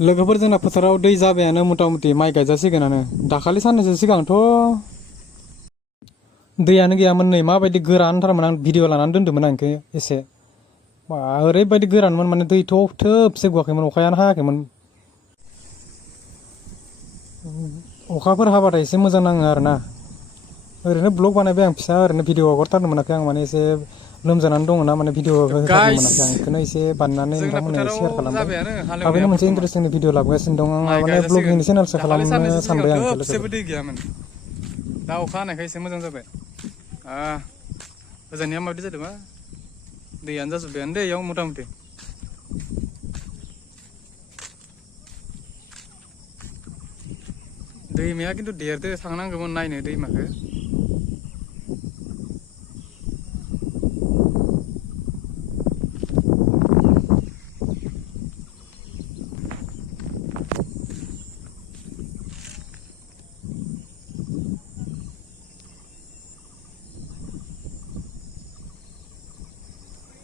लोगोफोरजोंना फोथाराव दै जाबायानो मथा मथि माइ गायजासिगोनानो दाखालि साननैसो सिगांथ' दैयानो गैयामोन नै माबायदि गोरानथारमोन आं भिडिअ लानानै दोन्दोंमोन आं इखो एसे ओरैबायदि गोरानमोन माने दै थोबसे गवाखैमोन अखायानो हायाखैमोन अखाफोर हाबाथाय एसे मोजां नाङो आरोना ओरैनो ब्लग बानायबाय आं फिसा ओरैनो भिडिअ हगारथारनो मोनाखै आं माने एसे लोमजानानै दङना माने भिडिअ होथारनो मोनाखै आं बेखौनो एसे बानायनानै नोंथांमोननो शेयार खालामबाय थाबैनो मोनसे इन्टारेस्टिं भिडिअ लाबोगासिनो दं आं माने ब्लगिंनि चेनेलसो खालामनो सानबाय आं थोबसेबो दै गैयामोन दा अखा हानायखाय एसे मोजां जाबाय गोजाननिया माबायदि जादोंबा दैयानो जाजोब्बायानो दै इयाव मथा मथि दैमाया खिन्थु देरदो थांनांगौमोन नायनो दैमाखौ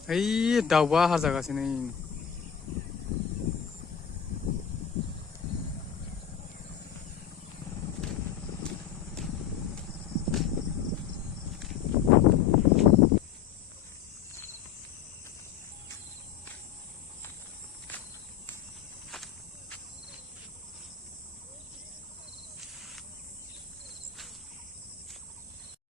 ओइ दाउबा हाजागासिनो